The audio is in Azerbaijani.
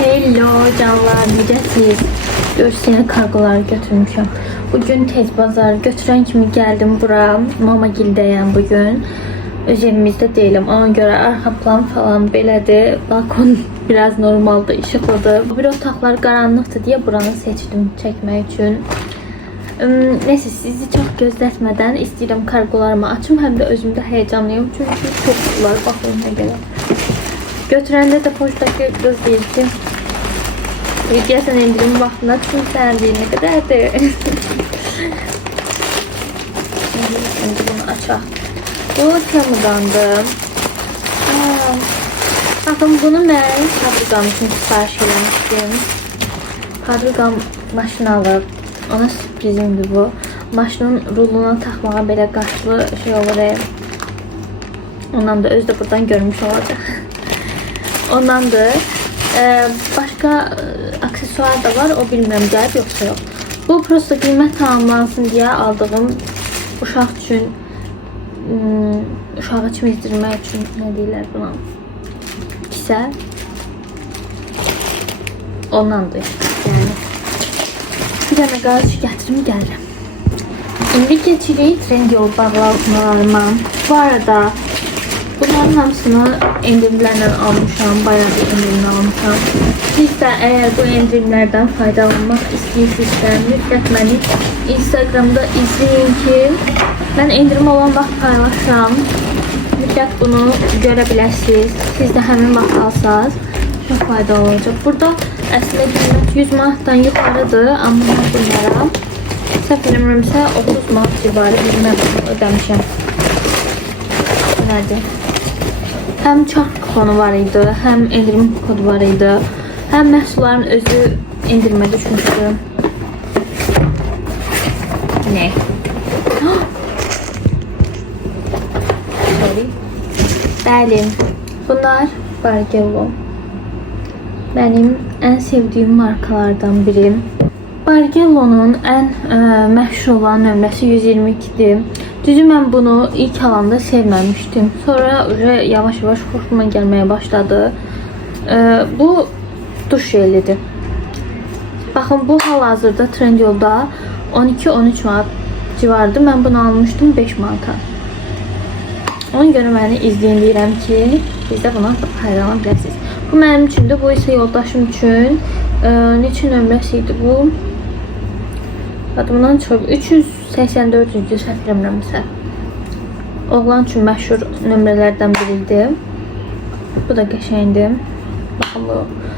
Hello canlar, necəsiniz? Görüşsene kargolar götürmüşəm. Bugün tez bazar götürən kimi gəldim bura. Mamagildəyəm bugün. Öz evimizdə deyiləm. Ona görə arxa plan falan belədir. Balkon biraz normaldır, işıqlıdır. Bir otaqlar qaranlıqdır deyə buranı seçdim çəkmək üçün. Neyse, sizi çox gözlətmədən istəyirəm kargolarımı açım. Həm də özümdə heyecanlıyım. Çünki çox var. Baxın nə gəlir. Götürəndə də poçtaki qız deyir ki, gəlsən indirim vaxtına düşün, sən deyir nə qədərdir. Şimdi bunu açaq. Bu Temu'dandır. Bakın bunu mən Padriqam üçün sipariş eləmişdim. Padriqam maşın alıb. Ona sürprizimdir bu. Maşının ruluna taxmağa belə qaşlı şey olur. Ondan da özü də buradan görmüş olacaq. Ondandır. Başka aksesuar da var. O bilmem gəlib yoxsa yox. Bu prosta qiymət tamamlansın deyə aldığım uşaq üçün uşağı çimizdirmək üçün nə deyirlər buna? Kisə. Ondandır. Yəni bir dənə qarşı gətirim gəlirəm. İndi keçirik Trendyol bağlamalarıma. Bu arada bunların hamısını endirimlerle almışam, bayağı bir endirimle almışam. Siz de eğer bu endirimlerden faydalanmak istiyorsanızsa mütləq məni Instagram'da izleyin ki ben endirim olan vaxt paylaşam. Mütləq bunu görebilirsiniz. Siz de hemen vaxt alsanız çok faydalı olacak. Burada aslında qiymət 100 manatdan yukarıdır, amma bunlara səhv eləmirəmsə 30 manat civarı bir məbləğ ödəmişəm. Nədir? Hem çark kuponu var idi, hem indirim kodu var idi, hem məhsulların özü indirmə düşmüşdü. Ne? Sorry. Bəli, bunlar Bargello. Benim en sevdiğim markalardan biri. Bargello'nun en məşhur olan nömrəsi 122'dir. Düzü mən bunu ilk alanda sevməmişdim. Sonra yavaş yavaş xoşuma gəlməyə başladı. Bu duş jelidir. Baxın, bu hal-hazırda Trendyolda 12-13 manat civarıdır. Mən bunu almışdım 5 manata. Ona görə məni izləyin deyirəm ki, siz də buna faydalana bilirsiniz. Bu mənim üçündür, bu isə yoldaşım üçün. Neçə nömrəsi idi bu? Adımdan çox 384-cü səhv eləmirəmsə. Oğlan üçün məşhur nömrələrdən biridir. Bu da qəşəngdir. Baxın, bu